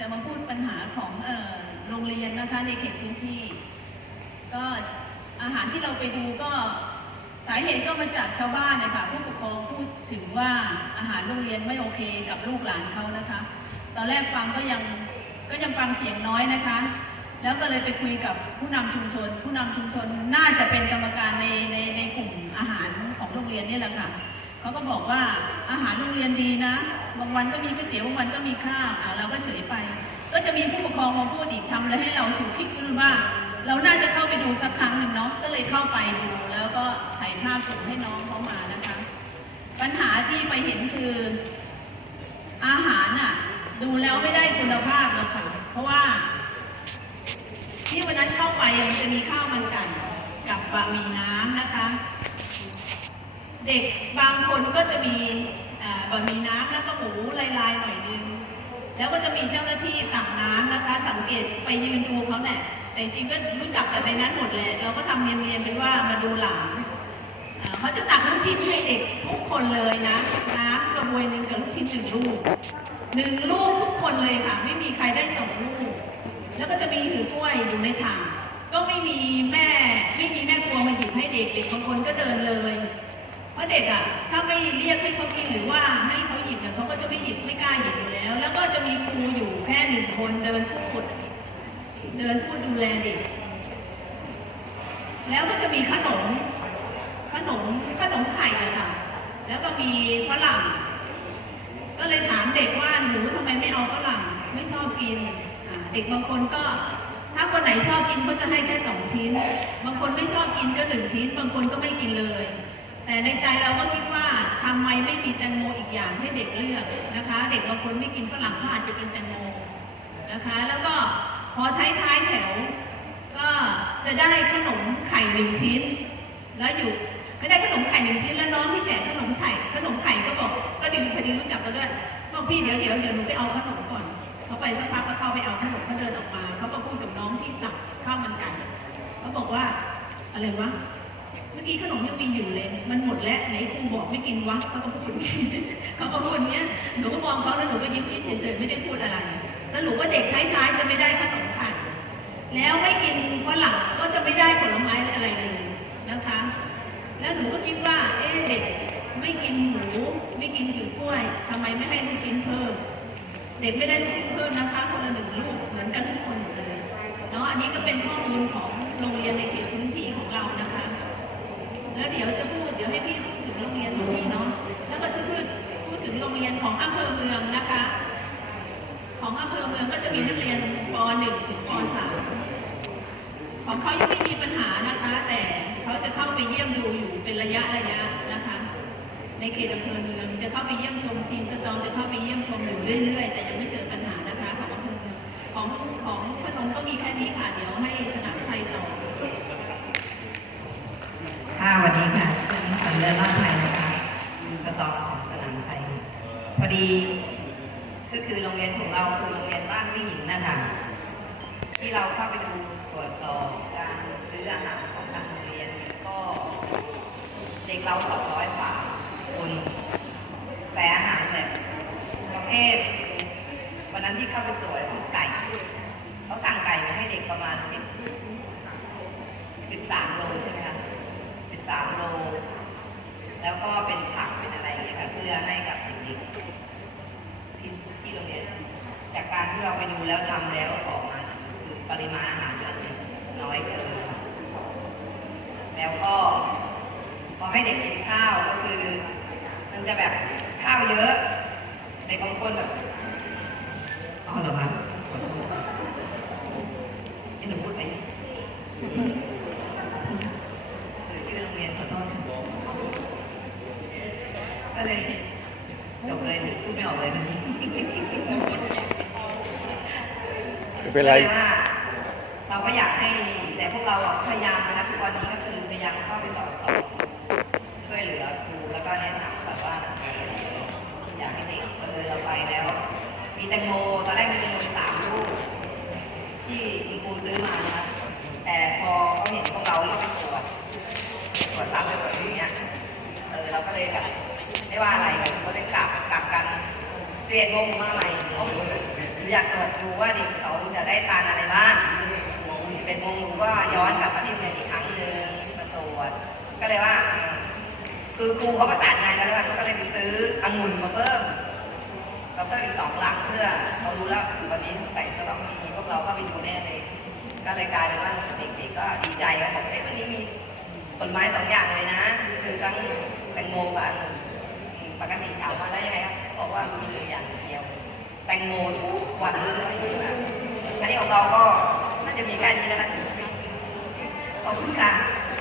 จะมาพูดปัญหาของโรงเรียนนะคะในเขตพื้นที่ ก็อาหารที่เราไปดูก็สาเหตุก็มาจากชาวบ้านนะคะผู้ปกครองพูดถึงว่าอาหารโรงเรียนไม่โอเคกับลูกหลานเขานะคะ ตอนแรกฟังก็ยังก็ยังฟังเสียงน้อยนะคะ แล้วก็เลยไปคุยกับผู้นำชุมชน ผู้นำชุมชนน่าจะเป็นกรรมการในในในกลุ่มอาหารของโรงเรียนนี่แหละค่ะ เขาก็บอกว่าอาหารโรงเรียนดีนะบางวันก็มีก๋วยเตี๋ยวบางวันก็มีข้าวอะเราก็เฉยไป ก็จะมีผู้ปกครองมาพูดอีกทำเลยให้เราถูกคิดขึ้นว่า เราน่าจะเข้าไปดูสักครั้งหนึ่งเนาะก็เลยเข้าไปดู แล้วก็ถ่ายภาพส่งให้น้องเขามานะคะ ปัญหาที่ไปเห็นคืออาหารน่ะดูแล้วไม่ได้คุณภาพหรอกค่ะเพราะว่าที่วันนั้นเข้าไปมันจะมีข้าวมันไก่กับบะหมี่น้ำนะคะ เด็กบางคนก็จะมีอ่าบะหมี่น้ำแล้วก็หมูลายๆหน่อยนึงแล้วก็จะมีเจ้าหน้าที่ตักน้ำนะคะ สังเกตไปยืนดูเขาแหละแต่จริงก็รู้จักกันในนั้นหมดแหละเราก็ทำเนียนๆเป็นว่ามาดูหลานเขาจะตักลูกชิ้นให้เด็กทุกคนเลยนะน้ำกระบวยหนึ่งกับลูกชิ้นหนึ่งลูกหนึ่งลูกทุกคนเลยค่ะ ไม่มีใครได้สองลูก แล้วก็จะมีหือกล้วยอยู่ในถาดก็ไม่มีแม่ไม่มีแม่ครัวมาหยิบให้เด็กเด็กบางคนก็เดินเลย ราะเด็กอะถ้าไม่เรียกให้เขากินหรือว่าให้เขาหยิบเนี่ยเขาก็จะไม่หยิบไม่กล้าหยิบอยู่แล้ว แล้วก็จะมีครูอยู่แค่หนึ่งคนเดินพูด เดินพูดดูแลเด็ก แล้วก็จะมีขนมขนมขนมไข่อะค่ะ แล้วก็มีฝรั่ง ก็เลยถามเด็กว่าหนูทำไมไม่เอาฝรั่งไม่ชอบกินเด็กบางคนก็ถ้าคนไหนชอบกินก็จะให้แค่สองชิ้น บางคนไม่ชอบกินก็หนึ่งชิ้น บางคนก็ไม่กินเลย แต่ในใจเราก็คิดว่าทำไมไม่มีแตงโมอีกอย่างให้เด็กเลือกนะคะ เด็กบางคนไม่กินฝรั่งเขาอาจจะกินแตงโมนะคะ แล้วก็พอท้ายๆแถว ก็จะได้ขนมไข่หนึ่งชิ้น แล้วอยู่ไม่ได้ขนมไข่หนึ่งชิ้นแล้วน้องที่แจกขนมไข่ขนมไข่ก็บอกก็ดิพอดีรู้จักกันด้วยบอกพี่เดี๋ยวเดี๋ยวเดี๋ยวหนูไปเอาขนมก่อนเขาไปสักพักก็เข้าไปเอาขนมเขาเดินออกมาเขาก็พูดกับน้องที่ตักข้าวมันไก่เขาบอกว่าอะไรวะ เมื่อกี้ขนมยังมีอยู่เลย มันหมดแล้วไหนครูบอกไม่กินวะเขาก็พูดเขาก็พูดอย่างเนี้ยหนูก็มองเขาแล้วหนูก็ยิ้มยิ้มเฉยๆไม่ได้พูดอะไร สรุปว่าเด็กท้ายๆจะไม่ได้ขนมไข่แล้วไม่กินฝรั่งก็จะไม่ได้ผลไม้อะไรเลยนะคะ แล้วหนูก็คิดว่า เอ๊เด็กไม่กินหมูไม่กินถือกล้วยทำไมไม่ให้ลูกชิ้นเพิ่ม เด็กไม่ได้ลูกชิ้นเพิ่มนะคะคนละหนึ่งลูกเหมือนกันทุกคนเลยเนาะอันนี้ก็เป็นข้อมูลของโรงเรียนในเขตพื้นที่ของเรานะคะ แล้วเดี๋ยวจะพูดเดี๋ยวให้พี่พูดถึงโรงเรียนของพี่เนาะแล้วก็จะพูดพูดถึงโรงเรียนของอำเภอเมืองนะคะ ของอำเภอเมืองก็จะมีนักเรียนป .1 ถึงป .3 ของเขายังไม่มีปัญหานะคะ แต่เขาจะเข้าไปเยี่ยมดูอยู่เป็นระยะระยะนะคะ ในเขตอำเภอเมืองจะเข้าไปเยี่ยมชมทีมสตองจะเข้าไปเยี่ยมชมอยู่เรื่อยๆ แต่ยังไม่เจอปัญหานะคะของอำเภอเมืองของของพนมก็มีแค่นี้ค่ะเดี๋ยวให้สนามชัยต่อ ค่ะสวัสดีค่ะขวัญเลิศรอดภัยนะคะสตอกของสนามชัยพอดี ก็คือโรงเรียนของเราคือโรงเรียนบ้านวิหินนะคะที่เราเข้าไปดูตรวจสอบการซื้ออาหารของทางโรงเรียนก็เด็กเราสองร้อยฝ่าคนแต่อาหารแบบประเภทวันนั้นที่เข้าไปตรวจคือไก่เขาสั่งไก่มาให้เด็กประมาณสิบสิบสามโลใช่ไหมคะ แล้วก็เป็นผักเป็นอะไรอย่างเงี้ยค่ะเพื่อให้กับเด็กๆที่ที่โรงเรียนจากการที่เราไปดูแล้วทำแล้วออกมาคือปริมาณอาหารมันน้อยเกินแล้วก็พอให้เด็กกินข้าวก็คือ มันจะแบบข้าวเยอะเด็กบางคนแบบอ๋อเหรอคะขอโทษนี่หนูพูดไปนี่ หรือชื่อโรงเรียนขอโทษค่ะ ก็เลยจบเลยพูดไม่ออกเลยวันนี้ไม่เป็นไรก็ลยว่าเราก็อยากให้แต่พวกเราอะพยายามนะคะทุกวันนี้ก็คือพยายามเข้าไปสอนสอนช่วยเหลือครูแล้วก็แนะนำแบบว่าอยากให้เด็กเออเราไปแล้ว มีแตงโมตอนแรกมีแตงโมสามลูกที่คุณครูซื้อมานะคะแต่พอเขาเห็นพวกเราเราไปตรวจตรวจรับไปตรวจอย่างเงี้ยเออเราก็เลยแบบ ไม่ว่าอะไรกันก็เลยกลับกลับกันเสียโมงมาใหม่โอ้โหอยากตรวจดูว่าเด็กเขาจะได้ทานอะไรบ้าง11โมงหนูก็ย้อนกลับมาที่โรงเรียนอีกครั้งหนึ่งมาตรวจก็เลยว่า คือครูเขาประสานงานกันแล้วกันก็เลยไปซื้อองุ่นมาเพิ่มเราเพิ่มอีกสองหลังเพื่อเขารู้แล้ววันนี้ใส่ก็ต้องมีพวกเราก็ไปดูแน่เลย ก็เลยกลายเป็นว่าเด็กๆก็ดีใจกันบอกเอ้ยวันนี้มีผลไม้สองอย่างเลยนะ คือทั้งแตงโมกับองุ่น ปกติถามมาแล้วยังไงครับเขาบอกว่ามีอยู่อย่างเดียว แตงโมทุกวันเลยอันนี้ของเราก็น่าจะมีแค่นี้แล้วกันขอบคุณค่ะ